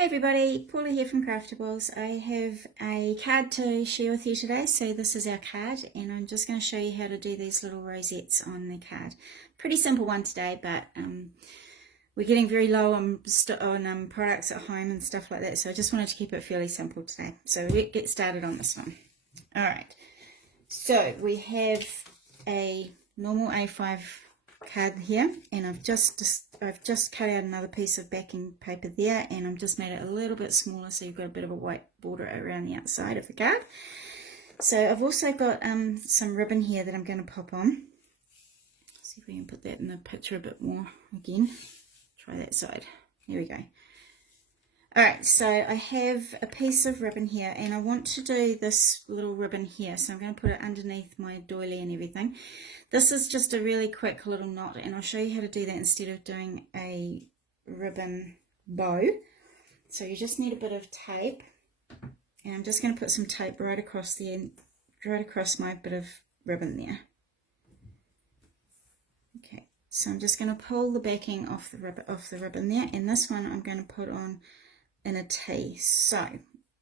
Hi everybody, Paula here from Craftables. I have a card to share with you today. So this is our card and I'm just going to show you how to do these little rosettes on the card. Pretty simple one today, but we're getting very low on products at home and stuff like that. So I just wanted to keep it fairly simple today. So let's get started on this one. Alright, so we have a normal A5 card here, and I've just cut out another piece of backing paper there, and I've just made it a little bit smaller so you've got a bit of a white border around the outside of the card. So I've also got some ribbon here that I'm going to pop on. See if we can put that in the picture a bit more again. Try that side. Here we go. Alright, so I have a piece of ribbon here and I want to do this little ribbon here, so I'm going to put it underneath my doily and everything. This is just a really quick little knot and I'll show you how to do that instead of doing a ribbon bow. So you just need a bit of tape, and I'm just going to put some tape right across the end, right across my bit of ribbon there. Okay, so I'm just going to pull the backing off the ribbon there, and this one I'm going to put on in a T. So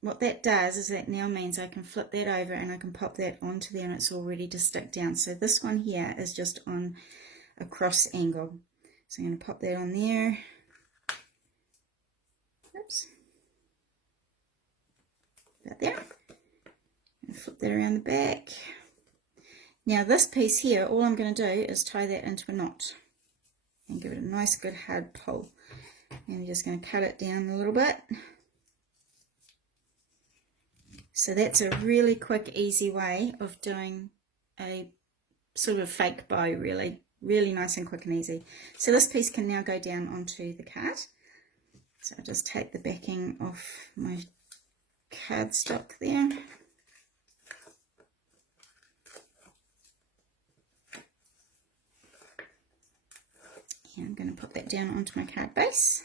what that does is that now means I can flip that over and I can pop that onto there and it's all ready to stick down. So this one here is just on a cross angle. So I'm going to pop that on there. Oops. About there. And flip that around the back. Now this piece here, all I'm going to do is tie that into a knot and give it a nice good hard pull. And I'm just going to cut it down a little bit. So that's a really quick, easy way of doing a sort of fake bow, really nice and quick and easy. So this piece can now go down onto the card. So I'll just take the backing off my cardstock there. And I'm going to put that down onto my card base.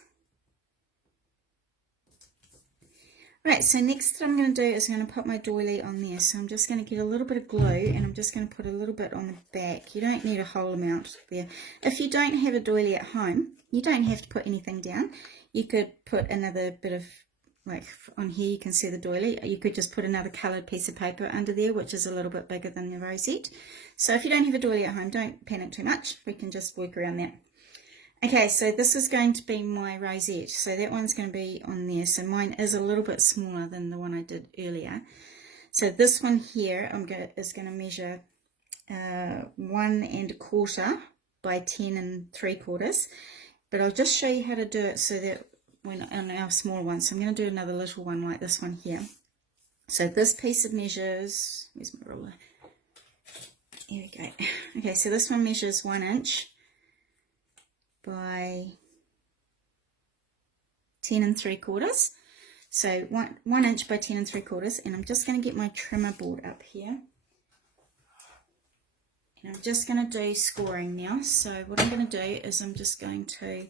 Right, so next that I'm going to do is I'm going to put my doily on there. So I'm just going to get a little bit of glue and I'm just going to put a little bit on the back. You don't need a whole amount there. If you don't have a doily at home, you don't have to put anything down. You could put another bit of, like on here you can see the doily. You could just put another coloured piece of paper under there, which is a little bit bigger than the rosette. So if you don't have a doily at home, don't panic too much. We can just work around that. Okay, so this is going to be my rosette. So that one's going to be on there. So mine is a little bit smaller than the one I did earlier. So this one here is going to measure 1 1/4 by 10 3/4. But I'll just show you how to do it so that when on our small one. So I'm going to do another little one like this one here. So this piece of measures, where's my ruler? Here we go. Okay, so this one measures 1 inch by 10 3/4. So 1 inch by 10 3/4, and I'm just going to get my trimmer board up here. And I'm just going to do scoring now. So what I'm going to do is I'm just going to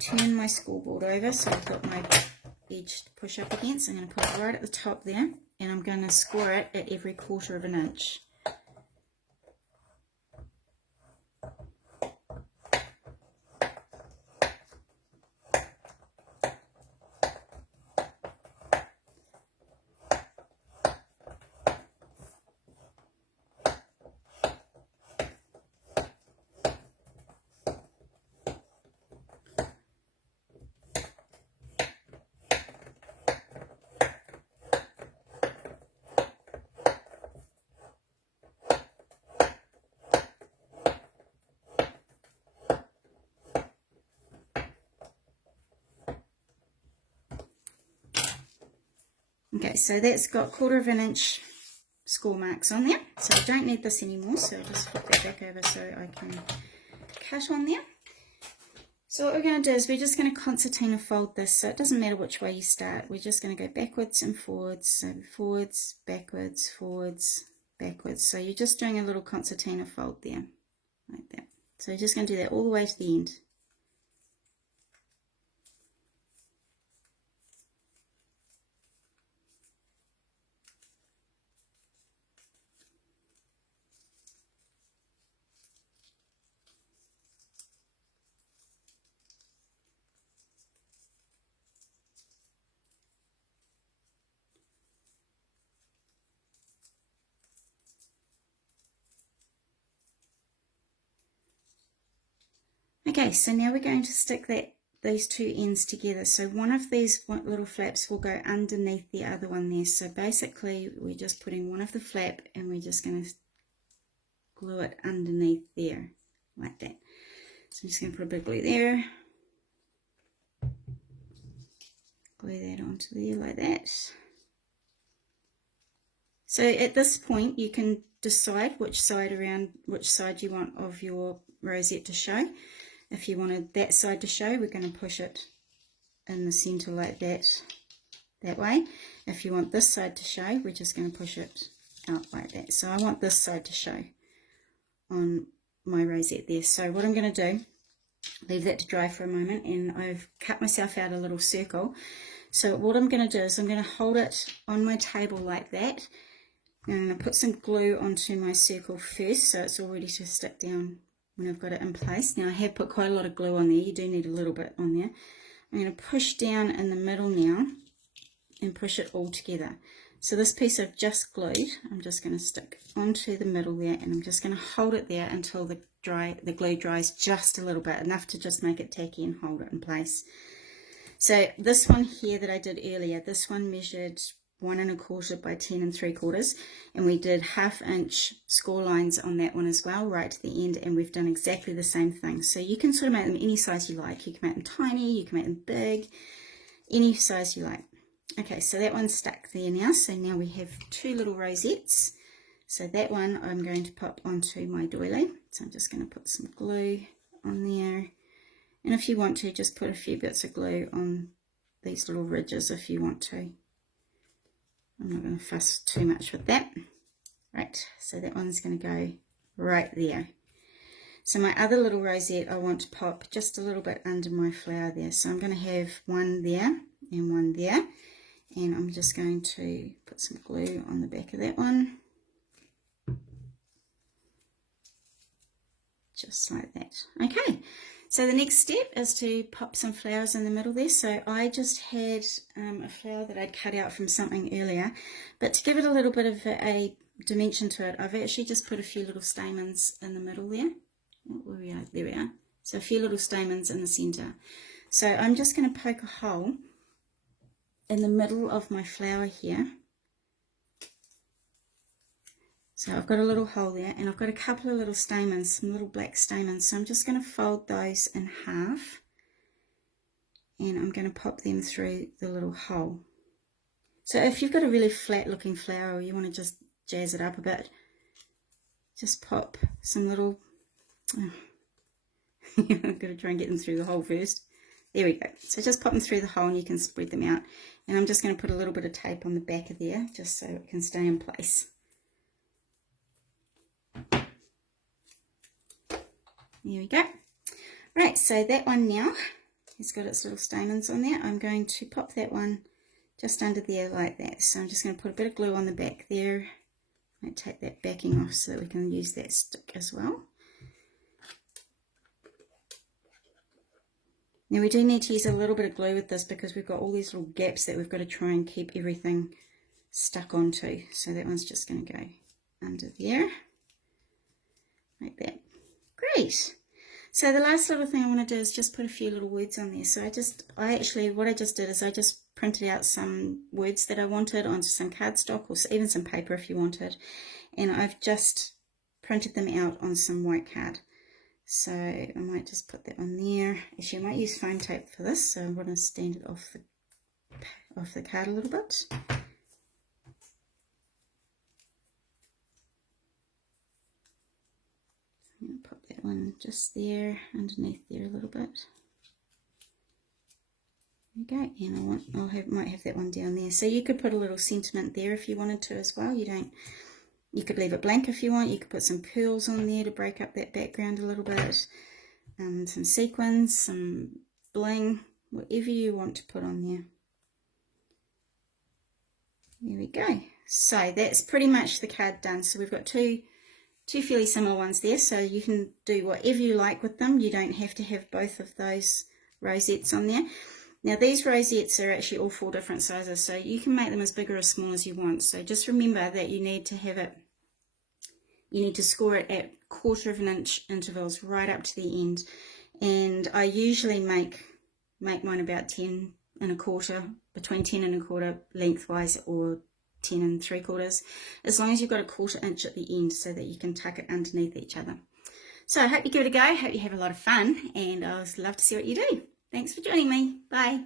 turn my scoreboard over so I've got my edge to push up against. I'm going to put it right at the top there, and I'm going to score it at every 1/4 of an inch. Okay, so that's got 1/4 of an inch score marks on there. So I don't need this anymore, so I'll just flip that back over so I can cut on there. So what we're going to do is we're just going to concertina fold this, so it doesn't matter which way you start. We're just going to go backwards and forwards, so forwards, backwards, forwards, backwards. So you're just doing a little concertina fold there, like that. So you're just going to do that all the way to the end. Okay, so now we're going to stick these two ends together. So one of these little flaps will go underneath the other one there. So basically we're just putting one of the flap and we're just going to glue it underneath there like that. So I'm just going to put a bit of glue there, glue that onto there like that. So at this point you can decide which side you want of your rosette to show. If you wanted that side to show, we're going to push it in the center like that way. If you want this side to show, we're just going to push it out like that. So I want this side to show on my rosette there. So what I'm going to do, leave that to dry for a moment, and I've cut myself out a little circle. So what I'm going to do is I'm going to hold it on my table like that. I'm going to put some glue onto my circle first so it's all ready to stick down when I've got it in place. Now I have put quite a lot of glue on there, you do need a little bit on there. I'm going to push down in the middle now and push it all together. So this piece I've just glued, I'm just going to stick onto the middle there, and I'm just going to hold it there until the glue dries just a little bit, enough to just make it tacky and hold it in place. So this one here that I did earlier, this one measured 1 1/4 by 10 3/4, and we did 1/2 inch score lines on that one as well, right to the end, and we've done exactly the same thing. So you can sort of make them any size you like. You can make them tiny, you can make them big, any size you like. Okay, so that one's stuck there now. So now we have 2 little rosettes. So that one I'm going to pop onto my doily. So I'm just going to put some glue on there, and if you want to, just put a few bits of glue on these little ridges if you want to. I'm not going to fuss too much with that. Right, so that one's going to go right there. So my other little rosette I want to pop just a little bit under my flower there. So I'm going to have one there and one there. And I'm just going to put some glue on the back of that one. Just like that. Okay, so the next step is to pop some flowers in the middle there. So I just had a flower that I'd cut out from something earlier, but to give it a little bit of a dimension to it, I've actually just put a few little stamens in the middle there. Oh, where we are, there we are. So a few little stamens in the center. So I'm just going to poke a hole in the middle of my flower here. So I've got a little hole there, and I've got a couple of little stamens, some little black stamens. So I'm just going to fold those in half, and I'm going to pop them through the little hole. So if you've got a really flat looking flower, or you want to just jazz it up a bit, just pop some little, I've got to try and get them through the hole first. There we go. So just pop them through the hole and you can spread them out. And I'm just going to put a little bit of tape on the back of there, just so it can stay in place. There we go. Right, so that one now has got its little stamens on there. I'm going to pop that one just under there like that. So I'm just going to put a bit of glue on the back there. I might take that backing off so that we can use that stick as well. Now we do need to use a little bit of glue with this because we've got all these little gaps that we've got to try and keep everything stuck onto. So that one's just going to go under there, like that. Great. So the last little thing I want to do is just put a few little words on there. So what I just did is I just printed out some words that I wanted onto some cardstock, or even some paper if you wanted, and I've just printed them out on some white card. So I might just put that on there. Actually, I might use foam tape for this, so I'm going to stand it off the card a little bit. I'm going to pop that one just there, underneath there a little bit. There we go, and might have that one down there. So you could put a little sentiment there if you wanted to as well. You could leave it blank if you want. You could put some pearls on there to break up that background a little bit. Some sequins, some bling, whatever you want to put on there. There we go. So that's pretty much the card done. So we've got two fairly similar ones there. So you can do whatever you like with them. You don't have to have both of those rosettes on there. Now these rosettes are actually all 4 different sizes. So you can make them as big or as small as you want. So just remember that you need to score it at 1/4 inch intervals right up to the end, and I usually make mine about 10 1/4, between 10 1/4 lengthwise or 10 3/4, as long as you've got a 1/4 inch at the end so that you can tuck it underneath each other. So I hope you give it a go. I hope you have a lot of fun, and I'd love to see what you do. Thanks for joining me. Bye.